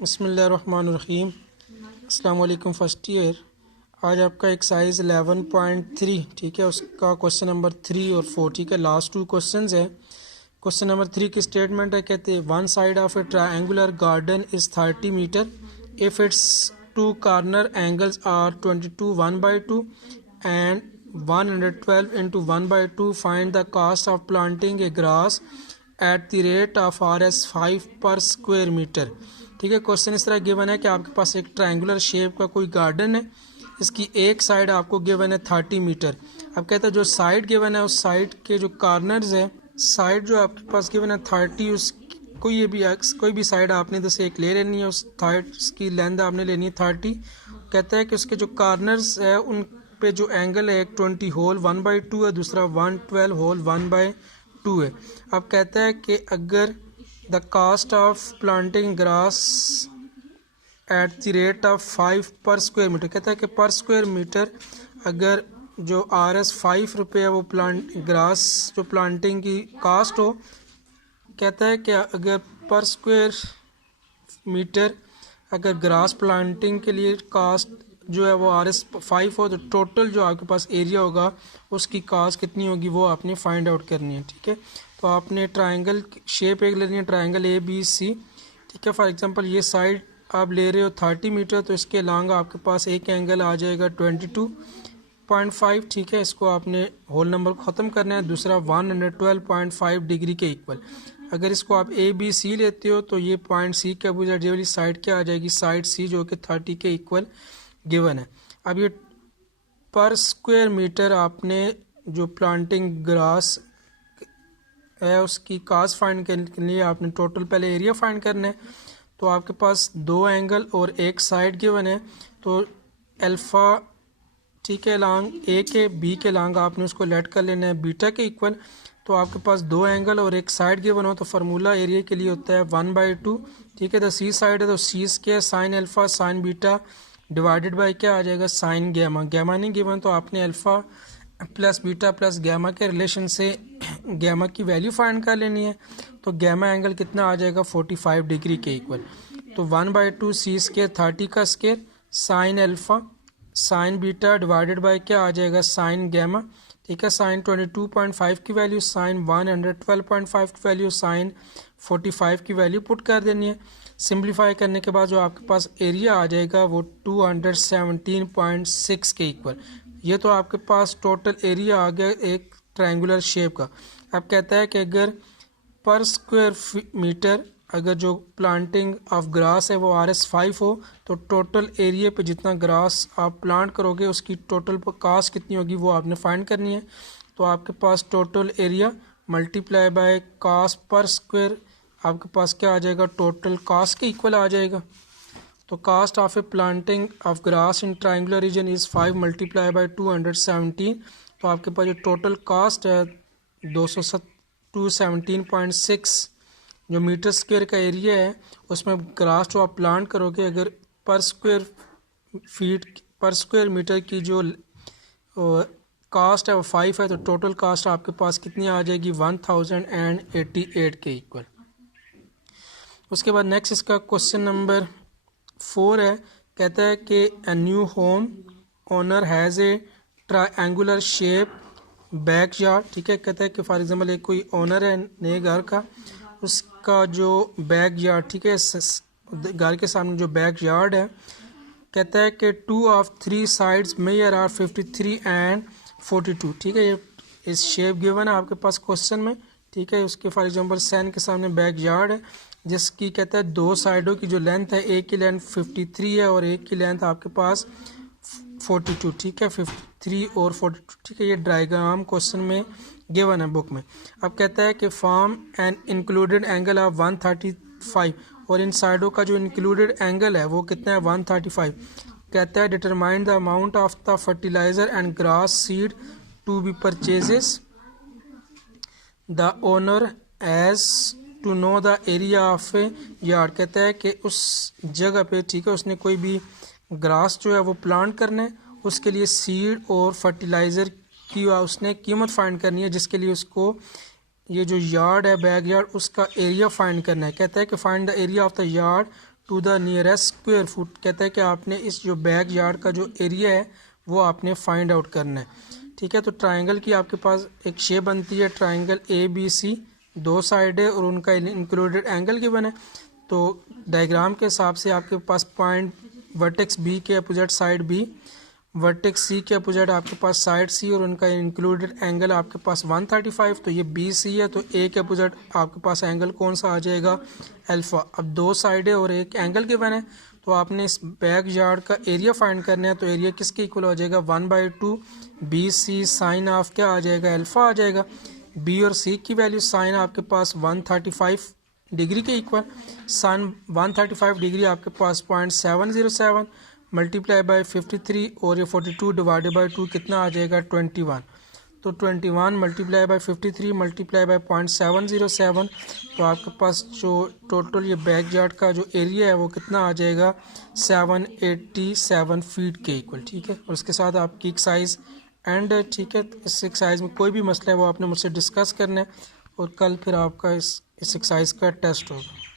बिस्मिल्लाहिर्रहमानिर्रहीम। अस्सलाम वालेकुम फर्स्ट ईयर। आज आपका एक्सरसाइज 11.3 ठीक है, उसका क्वेश्चन नंबर 3 और 4 ठीक है, लास्ट टू क्वेश्चंस है। क्वेश्चन नंबर 3 की स्टेटमेंट है, कहते हैं one side of a triangular garden is 30 metre if its two corner angles are 22 1/2 and 112 into 1/2 find the cost of planting a grass at the rate of Rs 5 per square metre. ठीक है, question इस तरह given है कि आपके पास एक triangular shape का कोई गार्डन है, इसकी एक साइड आपको गिवन है 30 मीटर। अब कहते हैं जो साइड गिवन है उस साइड के जो कार्नर्स है, साइड जो आपके पास गिवन है 30, उस कोई भी साइड आपने जैसे एक ले लेनी है, उस साइड की लेंथ आपने लेनी है 30। कहता है कि उसके जो कार्नर्स है उन पे जो एंगल है, एक 20 होल 1/2 है, दूसरा 112 होल 1/2 है। अब कहता है कि अगर the cost of planting grass at the rate of 5 per square metre, कहता है कि पर स्क्वायर मीटर अगर जो Rs 5 रुपये है वो ग्रास जो प्लांटिंग की कास्ट हो, कहता है कि अगर पर स्क्वायर मीटर अगर ग्रास प्लांटिंग के लिए कास्ट जो है वो Rs 5 हो, तो टोटल जो आपके पास एरिया होगा उसकी कास्ट कितनी होगी वो आपने फाइंड आउट करनी है। ठीक है, तो आपने ट्रायंगल शेप एक लेनी है, ट्रायंगल ABC। ठीक है, फॉर एग्जांपल ये साइड आप ले रहे हो 30 मीटर, तो इसके लॉन्ग आपके पास एक एंगल आ जाएगा 22.5। ठीक है, इसको आपने होल नंबर को ख़त्म करना है, दूसरा 112.5 डिग्री के इक्वल। अगर इसको आप ABC लेते हो तो ये पॉइंट C के अपोजिट ये वाली साइड क्या आ जाएगी, साइड C, जो कि 30 के इक्वल गिवन है। अब ये पर स्क्वायर मीटर आपने जो प्लांटिंग ग्रास है उसकी कास्ट फाइंड करने के लिए आपने टोटल पहले एरिया फाइंड करना है। तो आपके पास दो एंगल और एक साइड गिवन है, तो अल्फ़ा ठीक है लॉन्ग ए के बी के लॉन्ग आपने उसको लेट कर लेना है बीटा के इक्वल। तो आपके पास दो एंगल और एक साइड गिवन हो तो फार्मूला एरिया के लिए होता है 1/2। ठीक है, तो सी साइड है तो C square sine alpha sine beta divided by क्या आ जाएगा, साइन गैमा। गैमा नहीं गिवन तो आपने alpha plus beta plus gamma के रिलेशन से गैमा की वैल्यू फाइंड कर लेनी है। तो गैमा एंगल कितना आ जाएगा, 45 डिग्री के इक्वल। तो 1/2 सी स्क्वायर 30 का square sine alpha sine beta divided by क्या आ जाएगा, साइन गैमा। ठीक है, साइन 22.5 की वैल्यू, साइन 112.5 की वैल्यू, साइन 45 की वैल्यू पुट कर देनी है। सिंप्लीफाई करने के बाद जो आपके पास एरिया आ जाएगा वो 217.6 के इक्वल। ये तो आपके पास टोटल एरिया आ गया एक ट्रायंगुलर शेप का। अब कहता है कि अगर पर स्क्वायर मीटर अगर जो प्लांटिंग ऑफ ग्रास है वो Rs 5 हो, तो टोटल एरिया पे जितना ग्रास आप प्लांट करोगे उसकी टोटल कास्ट कितनी होगी वो आपने फाइंड करनी है। तो आपके पास total area multiply by cost पर स्क्वायर आपके पास क्या आ जाएगा, टोटल कास्ट के इक्वल आ जाएगा। तो cost of a planting of grass in triangular region is 5 multiply by 217। तो आपके पास जो टोटल कास्ट है 217.6 जो मीटर स्क्वायर का एरिया है, उसमें ग्रास जो आप प्लांट करोगे अगर पर स्क्वायर मीटर की जो कास्ट है वो 5 है, तो टोटल कास्ट आपके पास कितनी आ जाएगी, 1088 के इक्वल। उसके बाद नेक्स्ट इसका क्वेश्चन नंबर 4 है, कहता है कि a new home owner has a triangular shape back yard. ठीक है, कहता है कि फॉर एग्जांपल एक कोई ओनर है नए घर का, उसका जो बैक यार्ड ठीक है घर के सामने जो बैक यार्ड है, कहता है कि 2 of 3 sides measure are 53 and 42। ठीक है, ये इस शेप गिवन है आपके पास क्वेश्चन में। ठीक है, उसके फॉर एग्जांपल सैन के सामने बैक यार्ड है जिसकी कहता है दो साइडों की जो लेंथ है, एक की लेंथ 53 है और एक की लेंथ आपके पास 42। ठीक है, 53 और 42। ठीक है, ये डायग्राम क्वेश्चन में गिवन है बुक में। अब कहता है कि form an included angle of 135 और इन साइडों का जो इंक्लूडेड एंगल है वो कितना है, 135। कहता है determine the amount of the fertiliser and grass seed to be purchases the owner as to know the area of a yard. कहता है कि उस जगह पे ठीक है उसने कोई भी ग्रास जो है वो प्लांट करना है, उसके लिए सीड और फर्टिलाइज़र की उसने कीमत फाइंड करनी है, जिसके लिए उसको ये जो यार्ड है बैक यार्ड उसका एरिया फाइंड करना है। कहता है कि find the area of the yard to the nearest square foot. कहता है कि आपने इस जो बैक यार्ड का जो एरिया है वो आपने फाइंड आउट करना है, ठीक है। तो ट्राइंगल की आपके पास एक शेप बनती है, ट्राइंगल ABC, दो साइड है और उनका इंक्लूडेड एंगल गिवन है। तो डायग्राम के हिसाब से आपके पास पॉइंट वर्टेक्स B के opposite side B, vertex C के अपोजिट आपके पास साइड C और उनका इंक्लूडेड एंगल आपके पास 135। तो ये BC है, तो A के अपोजिट आपके पास एंगल कौन सा आ जाएगा, अल्फ़ा। अब दो साइड है और एक एंगल गिवन है, तो आपने इस बैक यार्ड का एरिया फाइंड करना है। तो एरिया किसके इक्वल हो जाएगा, 1/2 BC साइन ऑफ क्या आ जाएगा, अल्फ़ा आ जाएगा। B और C की वैल्यू साइन आपके पास 135 डिग्री के इक्वल, साइन 135 डिग्री आपके पास 0.707 मल्टीप्लाई बाय 53 और ये 42 डिवाइडेड बाय 2 कितना आ जाएगा, 21। तो 21 मल्टीप्लाई बाय 53 मल्टीप्लाई बाय 0.707, तो आपके पास जो टोटल ये बैक यार्ड का जो एरिया है वो कितना आ जाएगा, 787 फीट के इक्वल, ठीक है। और उसके साथ आपकी एक्सरसाइज एंड, ठीक है। इस एक्सरसाइज में कोई भी मसला है वो आपने मुझसे डिस्कस करना है और कल फिर आपका इस एक्सरसाइज का टेस्ट होगा।